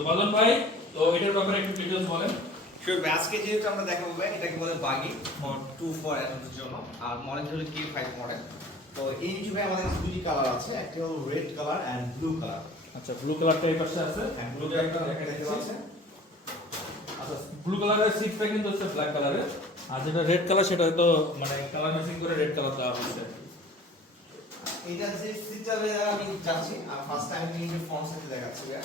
তো বাদন ভাই তো এটার ব্যাপারে একটু ডিটেলস বলেন। Sure, আজকে যেহেতু আমরা দেখাবো ভাই এটাকে বলে বাগি ফর টু ফর এর জন্য। আর মডেল হলো কে ফাইভ মডেল তো এই হিসেবে আমাদের দুটি কালার আছে একটা হলো red colour and blue colour আচ্ছা ব্লু কালারটা এই পাশে আছে। ব্লু কালারটা দেখা যাচ্ছে আচ্ছা ব্লু কালারের সিটটা কিন্তু হচ্ছে ব্ল্যাক কালারের আর যেটা রেড কালার সেটা হয়তো মানে কালার ম্যাচিং করে রেড কালার দেওয়া হয়েছে। এটা যে সিটটা আমি যাচ্ছি আর ফার্স্ট টাইম আমি এই ফ্রন্ট দেখাচ্ছি ভাই।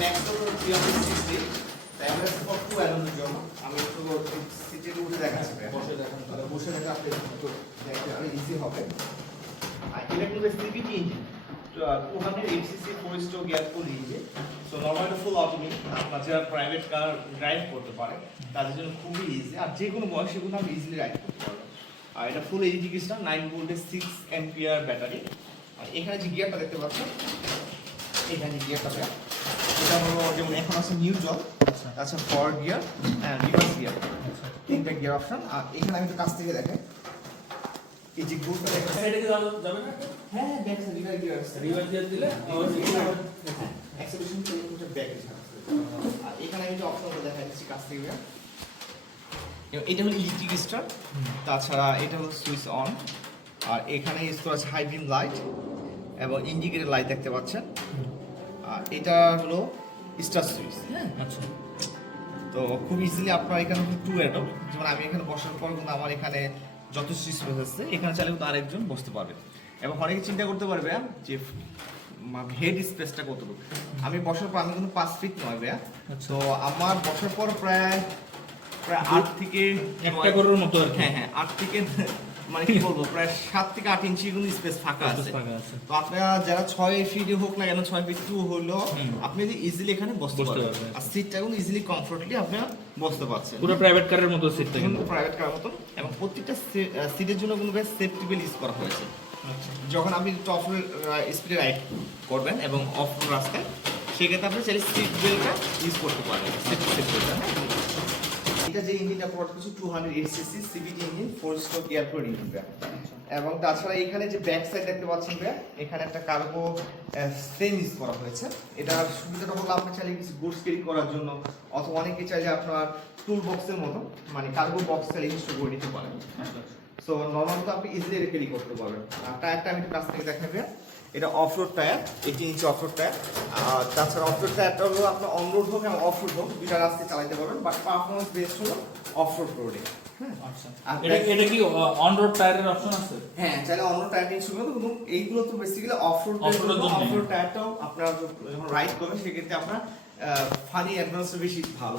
রিয়ার মিরর আর এটা ম্যাক্স তো 360 তাই আমরা ফর টু অ্যালোনের জন্য আমি একটু সিটে উঠে দেখাচ্ছি। বসে দেখান তাহলে বসে দেখা আপনি ইজি হবে আর এটা কিন্তু CBT engine two hundred eight cc four stroke gas full engine so normally full automatic আপনার যারা প্রাইভেট কার ড্রাইভ করতে পারে তাদের জন্য খুবই ইজি আর যে কোনো বয়সে কিন্তু আপনি ইজিলি রাইড করতে পারবেন আর এটা ফুল এইচডি ক্রিস্টাল নাইন ভোল্টের সিক্স এম্পিয়ার ব্যাটারি আর এখানে যে গিয়ারটা দেখতে পাচ্ছেন এখানে গিয়ারটা দেয়া, এটা হলো যেমন এখন আছে নিউ জল আচ্ছা। Forward gear and reverse gear তিনটা গিয়ার অপশন আর এখানে আমি একটু কাছ থেকে দেখাই এই যে গ্রুপটা দেখা এটা কি যাবে না? হ্যাঁ দেখছেন রিভার গিয়ার রিভার দিয়ে দিলে অ্যাক্সেলেশন কিলোমিটার ব্যাক আর এখানে আমি যে অপশনটা দেখা যাচ্ছে কাছ থেকে। এটা হলো ইলেকট্রিক স্টার তাছাড়া এটা হলো সুইচ অন আর এখানে ইউজ করা আছে হাই লাইট এবং ইন্ডিকেটর লাইট দেখতে পাচ্ছেন। আর এটা হলো স্টার সুইচ হ্যাঁ? আচ্ছা। তো খুব ইজিলি আপনার এখানে টু অ্যাডপ যেমন আমি এখানে বসার পর কিন্তু আমার এখানে যথেষ্ট স্পেস আছে। এখানে চাইলে কিন্তু আরেকজন বসতে পারবে। এবং অনেকে চিন্তা করতে পারবে যে হেড স্পেসটা কতটুকু? আমি বসার পর আমি কিন্তু পাঁচ ফিট নয় ভাইয়া। আচ্ছা। তো আমার বসার পর প্রায় প্রায় আট থেকে একটা নয়- মতো আর হ্যাঁ হ্যাঁ আট থেকে মানে কি বলব প্রায় সাত থেকে আট ইঞ্চি কিন্তু স্পেস ফাঁকা আছে। তো আপনারা যারা ছয় ফিটে হোক না কেন ছয় ফিট টু হলো আপনি যদি ইজিলি এখানে বসতে পারবেন। আর সিটটা কিন্তু ইজিলি কমফোর্টলি আপনারা বসতে পারছেন। পুরো প্রাইভেট কারের মতো সিটটা কিন্তু। প্রাইভেট কার মতন। এবং প্রত্যেকটা সিটের জন্য বেশ সেফটি বেল ইউজ করা হয়েছে। আচ্ছা। যখন আপনি টপ স্পিডে রাইড করবেন এবং অফ রাস্তায় সেক্ষেত্রে আপনি চাইলে সিট বেল্টটা ইউজ করতে পারবেন। সেফটি সিট বেল্টটা হ্যাঁ। এটা যে ইঞ্জিনটা প্রোভাইড করছে two hundred eight cc CBT engine four stroke airport ইঞ্জিনটা এবং তাছাড়া এখানে যে ব্যাক সাইড দেখতে পাচ্ছেন এখানে একটা কার্গো ফ্রেম ইউজ করা হয়েছে। এটা সুবিধাটা হলো আপনি চাইলে কিছু গুডস ক্যারি করার জন্য অথবা অনেকে চাইলে আপনার টুল বক্সের মতো মানে কার্গো বক্স চাইলে ইনস্টল করে নিতে পারেন। সো নর্মাল তো আপনি ইজিলি ক্যারি করতে পারবেন। আর টায়ারটা আমি একটু কাছ থেকে দেখাবে এটা off road tyre eighteen inch off road tyre আর তাছাড়া অফ রোড টায়ারটা হলো আপনার অন রোড হোক এবং অফ রোড হোক দুইটা রাস্তায় চালাতে পারবেন বাট পারফরমেন্স বেস্ট হলো অফ রোড রোডে আচ্ছা। এটা এটা কি অন রোড টায়ারের অপশন আছে? হ্যাঁ চাইলে টায়ার কিন্তু এইগুলো তো basically off road. Off road টায়ারটাও আপনার যখন রাইড করবেন সেক্ষেত্রে আপনার ফানি অ্যাডভান্স বেশি ভালো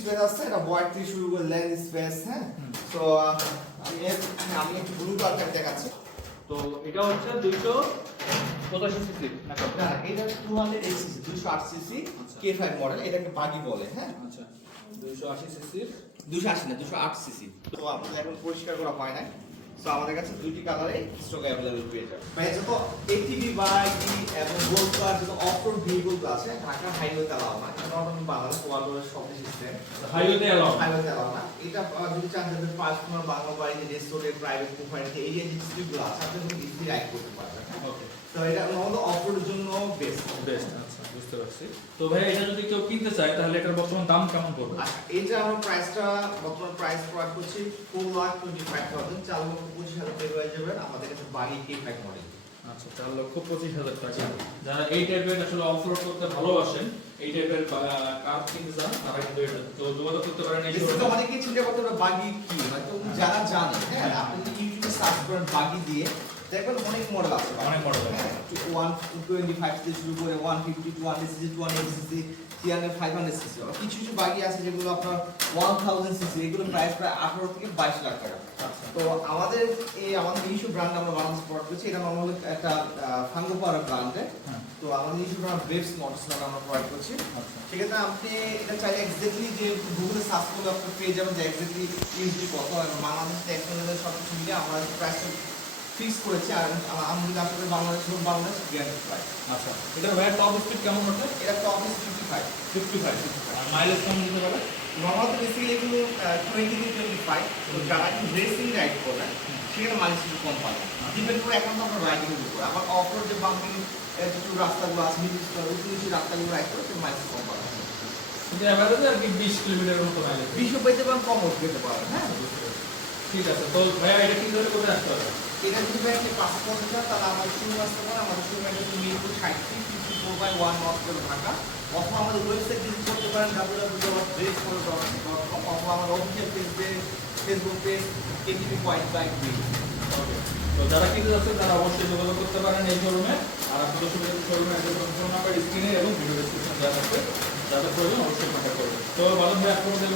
স্পেস আছে এটা বয়েড থেকে শুরু করে স্পেস হ্যাঁ? তো আমি আমি একটু ব্লু কালারটা দেখাচ্ছি। তো এটা হচ্ছে দুইশো পঁচাশি সিসি না এটা টু হান্ড্রেড এইট সিসি দুশো আট সিসি কে ফাইভ মডেল এটাকে বাগি বলে হ্যাঁ? আচ্ছা। দুইশো আশি সিসির দুশো আশি না দুশো আট সিসি তো আপনাদের এখন পরিষ্কার করা হয় না তো আমাদের কাছে দুইটি কালারে স্টক অ্যাভেলেবল পেয়ে যাবে ভাই যত এটিভি বাইক এবং গোল্ড কার যত অফরোড ভেহিকল আছে ঢাকা হাইওয়েতে অ্যালাউ না। এটা নর্মালি বাংলাদেশ ওয়ার্ল্ডের সব সিস্টেম হাইওয়েতে অ্যালাউ হাইওয়েতে অ্যালাউ না। এটা যদি চান যাদের পার্সোনাল বাংলা বাড়িতে রেস্টোরেন্ট প্রাইভেট কোম্পানিতে এই যে ডিস্ট্রিক্টগুলো আছে আপনি ইজিলি রাইড করতে পারবেন? ওকে তো এটা নর্মাল অফরোডের জন্য বেস্ট বেস্ট আচ্ছা বুঝতে পারছি। তো ভাই এটা যদি কেউ কিনতে চায় তাহলে এটার বর্তমান দাম কেমন পড়বে? আচ্ছা এটা আমার প্রাইসটা বর্তমান প্রাইস প্রোভাইড করছি four lakh twenty five thousand চার লক্ষ পঁচিশ হাজার টাকা হয়ে যাবেন আমাদের কাছে বাড়ি কে ফাইভ মডেল আচ্ছা চার লক্ষ পঁচিশ হাজার টাকা। যারা এই টাইপের আসলে অফরোড করতে ভালোবাসেন এই টাইপের কার কিনতে চান তারা কিন্তু এটা তো যোগাযোগ করতে পারেন এই শোরুমে। অনেকে চিন্তা করতে পারে বাগি কি? হয়তো যারা জানে হ্যাঁ আপনি ইউটিউবে সার্চ করেন বাগি দিয়ে দেখবেন অনেক মডেল আছে। অনেক model আছে। ওয়ান টোয়েন্টি ফাইভ থেকে শুরু করে one fifty two hundred cc two hundred cc three hundred five hundred cc কিছু কিছু বাকি আছে যেগুলো আপনার ওয়ান থাউজেন্ড সিসি এগুলো প্রাইস প্রায় আঠারো থেকে বাইশ লাখ টাকা। আচ্ছা। তো আমাদের এই আমাদের ইস্যু ব্র্যান্ড আমরা বাংলাদেশ প্রোডাক্ট করছি। এটা নর্মালি একটা ফাঙ্গো পাওয়ার ব্র্যান্ডে হ্যাঁ। তো আমাদের ইস্যু ব্র্যান্ড বেবস মডেলস নামে আমরা প্রোভাইড করছি। আচ্ছা। সেক্ষেত্রে আপনি এটা চাইলে এক্স্যাক্টলি যে গুগলে সার্চ করলে আপনি পেয়ে যাবেন যে এক্স্যাক্টলি ইউজলি কত এবং বাংলাদেশ সব কিছু মিলে আমরা প্রাইসটা ফিক্স করেছি আর আমি আসলে বাংলাদেশ হোক বাংলাদেশ গ্যারান্টি প্রাইস আচ্ছা এটার ভাইয়ের টপ স্পিড কেমন ওঠে এটা top is fifty five fifty five R mileage কেমন দিতে পারে? নর্মাল বেসিক্যালি এগুলো টোয়েন্টি থেকে টোয়েন্টি ফাইভ তো যারা একটু রেসিং রাইড করবেন সেখানে মাইলেজ একটু কম পাবেন ডিপেন্ড করে এখন তো আপনার রাইডিং এর উপর আবার অফ রোড যে বাম্পিং কিছু রাস্তাগুলো আছে উঁচু নিচু রাস্তাগুলো রাইড করে সেই মাইলেজ কম কি বিশ কিলোমিটারের মতো মাইলেজ বিশও পেতে পারেন কম পেতে পারেন হ্যাঁ। ঠিক আছে তো ভাইয়া এটা কি ধরে কোথায় আসতে হবে? এটা যদি ভাই আপনি পাসপোর্ট দিতে তাহলে আমাদের শুরু আসতে পারে আমাদের শুরু একটা মিরপুর সাইটটি fifty four by one north করে ঢাকা। অথবা আমাদের ওয়েবসাইট ভিজিট করতে পারেন W W dot dress dot com অথবা আমাদের official page Facebook page KTV point bike okay তো যারা কিনতে যাচ্ছে তারা অবশ্যই যোগাযোগ করতে পারেন এই শোরুমে আর আপনাদের সঙ্গে শোরুমে একদম ফোন নাম্বার স্ক্রিনে এবং ভিডিও ডিসক্রিপশন দেওয়া থাকবে। যাদের প্রয়োজন, অবশ্যই কন্ট্যাক্ট করবেন। তো বাদন ভাই আপনাদের